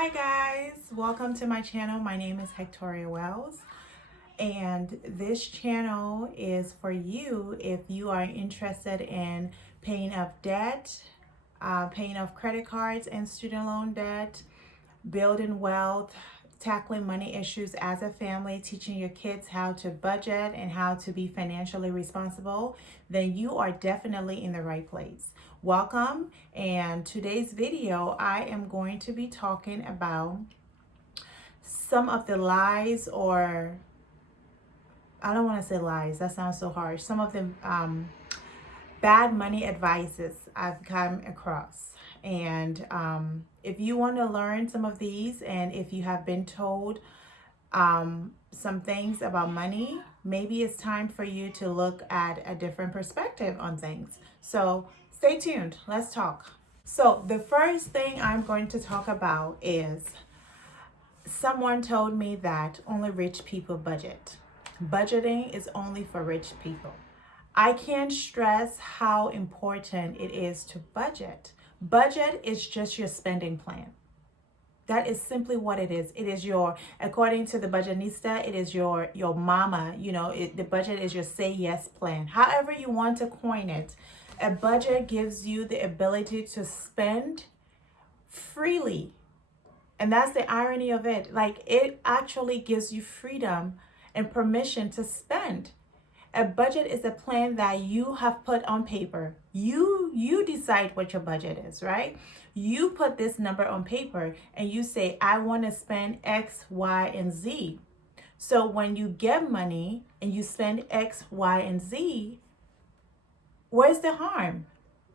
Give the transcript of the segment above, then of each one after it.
Hi guys, welcome to my channel. My name is Hectoria Wells, and this channel is for you if you are interested in paying off debt, paying off credit cards and student loan debt, building wealth, tackling money issues as a family, teaching your kids how to budget and how to be financially responsible, then you are definitely in the right place. Welcome, and today's video I am going to be talking about some of the lies, or I don't want to say lies, that sounds so harsh, some of the bad money advices I've come across. And if you want to learn some of these, and if you have been told some things about money, maybe it's time for you to look at a different perspective on things. So stay tuned, let's talk. So the first thing I'm going to talk about is someone told me that only rich people budget. Budgeting is only for rich people. I can't stress how important it is to budget. Budget is just your spending plan. That is simply what it is. It is your, according to the budgetista, it is your mama, the budget is your say yes plan. However you want to coin it, a budget gives you the ability to spend freely. And that's the irony of it. Like, it actually gives you freedom and permission to spend. A budget is a plan that you have put on paper. You decide what your budget is, right? You put this number on paper and you say, I want to spend X, Y, and Z. So when you get money and you spend X, Y, and Z, where's the harm?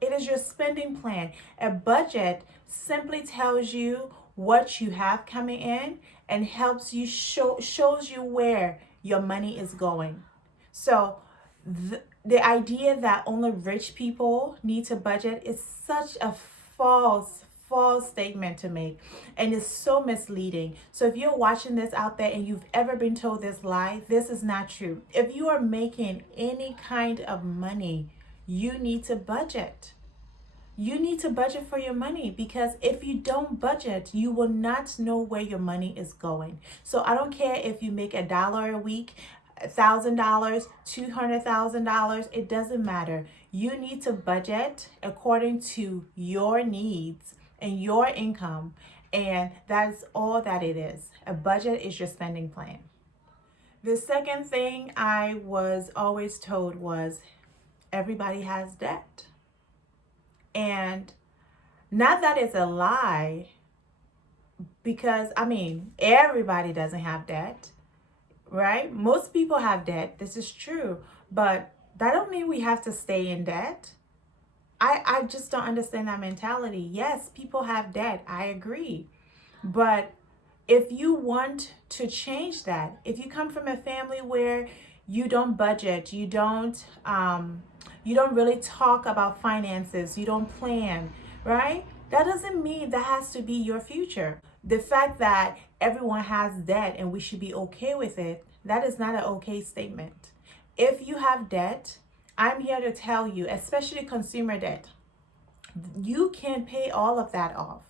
It is your spending plan. A budget simply tells you what you have coming in and helps you shows you where your money is going. So the idea that only rich people need to budget is such a false statement to make, and it's so misleading. So if you're watching this out there and you've ever been told this lie, this is not true. If you are making any kind of money, you need to budget. You need to budget for your money, because if you don't budget, you will not know where your money is going. So I don't care if you make $1 a week, $1,000, $200,000, it doesn't matter. You need to budget according to your needs and your income, and that's all that it is. A budget is your spending plan. The second thing I was always told was everybody has debt. And not that it's a lie, because everybody doesn't have debt, right? Most people have debt. This is true, but that don't mean we have to stay in debt. I just don't understand that mentality. Yes, people have debt. I agree. But if you want to change that, if you come from a family where you don't budget, you don't really talk about finances, you don't plan, right? That doesn't mean that has to be your future. The fact that everyone has debt and we should be okay with it, that is not an okay statement. If you have debt, I'm here to tell you, especially consumer debt, you can pay all of that off.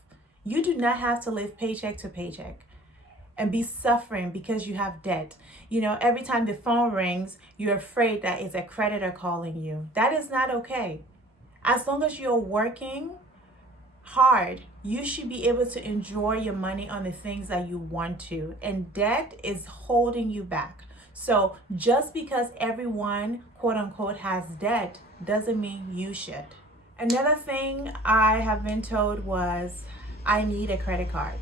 You do not have to live paycheck to paycheck and be suffering because you have debt. Every time the phone rings, you're afraid that it's a creditor calling you. That is not okay. As long as you're working hard, you should be able to enjoy your money on the things that you want to. And debt is holding you back. So just because everyone, quote unquote, has debt doesn't mean you should. Another thing I have been told was I need a credit card.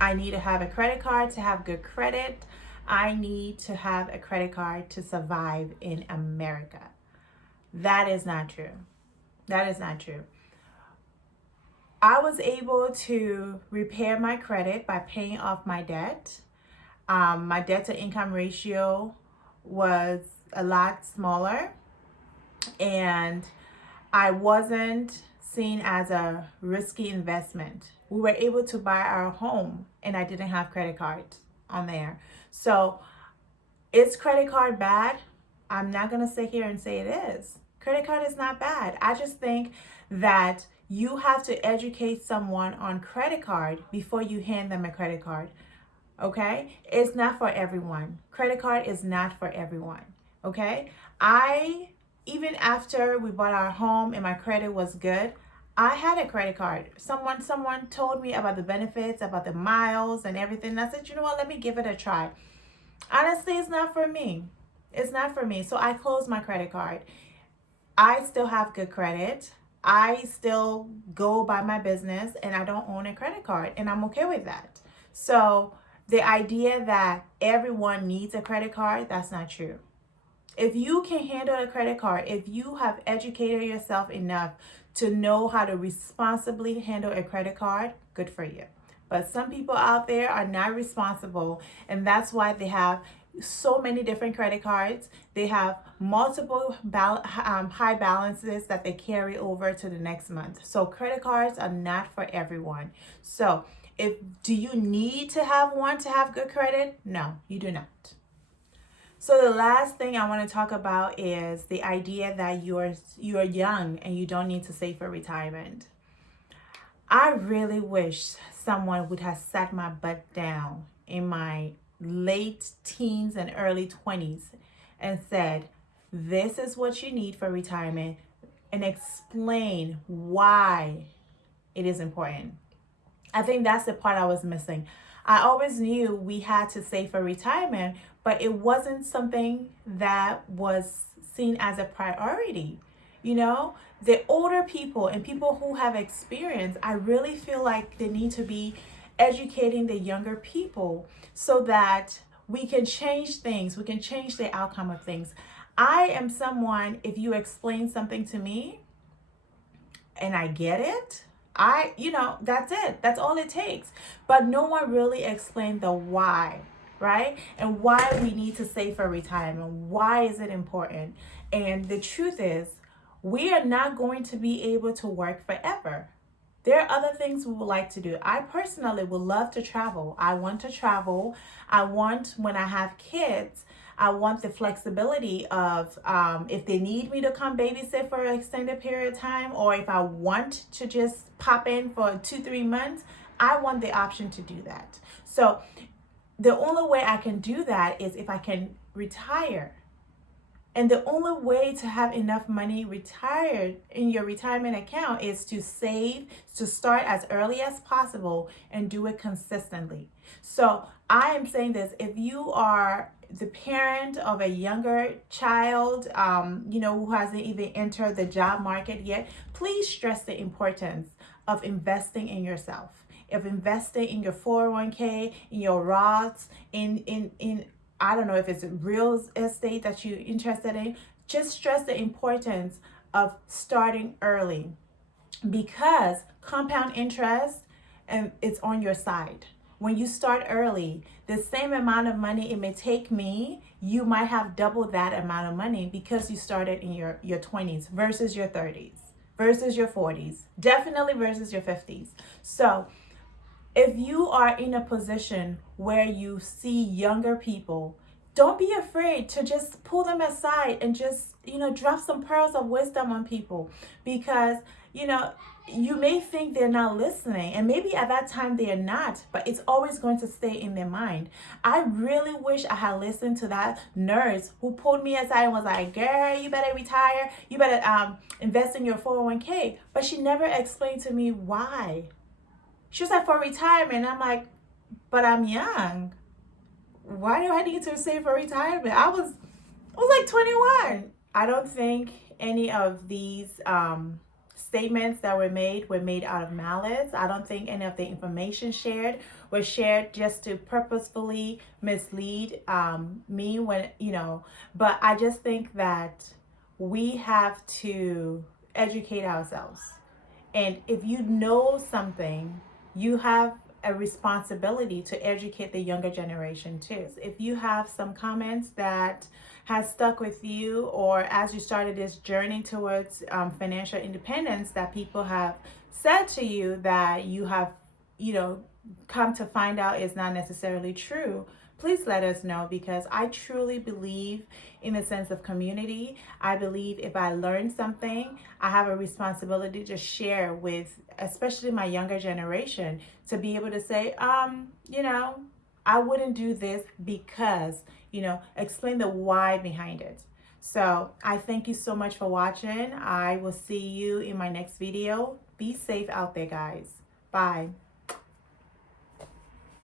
I need to have a credit card to have good credit. I need to have a credit card to survive in America. That is not true. That is not true. I was able to repair my credit by paying off my debt. My debt to income ratio was a lot smaller, and I wasn't seen as a risky investment. We were able to buy our home and I didn't have credit cards on there. So is credit card bad? I'm not going to sit here and say it is. Credit card is not bad. I just think that You have to educate someone on credit card before you hand them a credit card. Okay? It's not for everyone. Credit card is not for everyone. Okay? I, even after we bought our home and my credit was good, I had a credit card. Someone told me about the benefits, about the miles and everything. And I said, you know what, let me give it a try. Honestly, it's not for me. It's not for me. So I closed my credit card. I still have good credit. I still go by my business and I don't own a credit card, and I'm okay with that. So the idea that everyone needs a credit card, that's not true. If you can handle a credit card, if you have educated yourself enough to know how to responsibly handle a credit card, good for you. But some people out there are not responsible, and that's why they have so many different credit cards. They have multiple high balances that they carry over to the next month. So credit cards are not for everyone. So do you need to have one to have good credit? No, you do not. So the last thing I want to talk about is the idea that you're young and you don't need to save for retirement. I really wish someone would have sat my butt down in my late teens and early 20s and said, this is what you need for retirement, and explain why it is important. I think that's the part I was missing. I always knew we had to save for retirement, but it wasn't something that was seen as a priority. You know, the older people and people who have experience, I really feel like they need to be educating the younger people so that we can change things, we can change the outcome of things. I am someone, if you explain something to me and I get it, that's it. That's all it takes. But no one really explained the why, right? And why we need to save for retirement. Why is it important? And the truth is, we are not going to be able to work forever. There are other things we would like to do. I personally would love to travel. I want to travel. I want, when I have kids, I want the flexibility of if they need me to come babysit for an extended period of time, or if I want to just pop in for 2-3 months, I want the option to do that. So the only way I can do that is if I can retire. And the only way to have enough money retired in your retirement account is to save, to start as early as possible and do it consistently. So I am saying this, if you are the parent of a younger child, who hasn't even entered the job market yet, please stress the importance of investing in yourself, of investing in your 401k, in your Roths, in I don't know if it's real estate that you're interested in. Just stress the importance of starting early, because compound interest, and it's on your side. When you start early, the same amount of money it may take me, you might have double that amount of money because you started in your 20s versus your 30s, versus your 40s, definitely versus your 50s. So if you are in a position where you see younger people, don't be afraid to just pull them aside and just, drop some pearls of wisdom on people, because, you may think they're not listening, and maybe at that time they are not, but it's always going to stay in their mind. I really wish I had listened to that nurse who pulled me aside and was like, girl, you better retire. You better invest in your 401k. But she never explained to me why. She was like, for retirement. I'm like, but I'm young. Why do I need to save for retirement? I was like 21. I don't think any of these statements that were made out of malice. I don't think any of the information shared was shared just to purposefully mislead me but I just think that we have to educate ourselves. And if you know something, you have a responsibility to educate the younger generation too. If you have some comments that has stuck with you, or as you started this journey towards financial independence, that people have said to you that you have, come to find out is not necessarily true, please let us know, because I truly believe in the sense of community. I believe if I learn something, I have a responsibility to share with, especially my younger generation, to be able to say, you know, I wouldn't do this because, you know, explain the why behind it. So I thank you so much for watching. I will see you in my next video. Be safe out there, guys. Bye.